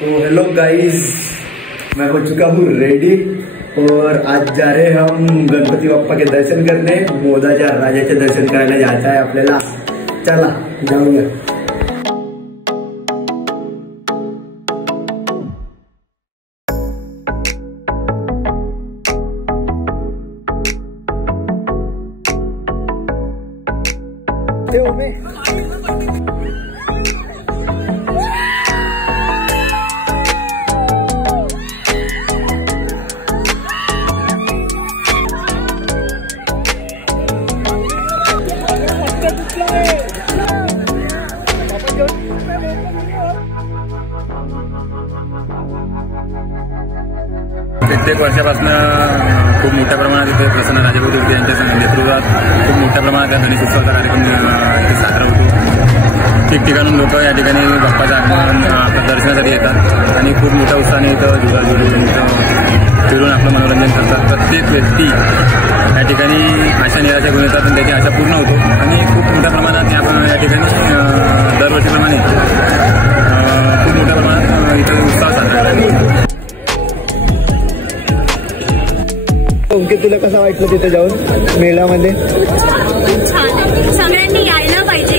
तो hello guys, मैं हो चुका हूँ रेडी और आज जा रहे हम गणपती बाप्पा के दर्शन करने। मोदाच्या राजाचे दर्शन करायला जायचं आहे आपल्याला। चला जाऊया। प्रत्येक वर्षापासून खूप मोठ्या प्रमाणात इथे प्रसन्न राजेभाऊ देवटे यांच्या नेतृत्वात खूप मोठ्या प्रमाणात या गणेश उत्सवाचा कार्यक्रम इथे साजरा होतो। ठिकठिकाणून लोक या ठिकाणी बाप्पाचं आगमन दर्शनासाठी येतात आणि खूप मोठ्या उत्साहाने इथं फिरून आपलं मनोरंजन करतात। प्रत्येक व्यक्ती या ठिकाणी आशा निराशा घेऊन येतात आणि त्याची आशा पूर्ण होतो आणि खूप मोठ्या प्रमाणात या ठिकाणी दरवर्षीप्रमाणे खूप मोठ्या प्रमाणात इथं उत्साह साजरा करतात। तुला कसं वाटलं तिथे जाऊन मेळामध्ये? सगळ्यांनी यायला पाहिजे।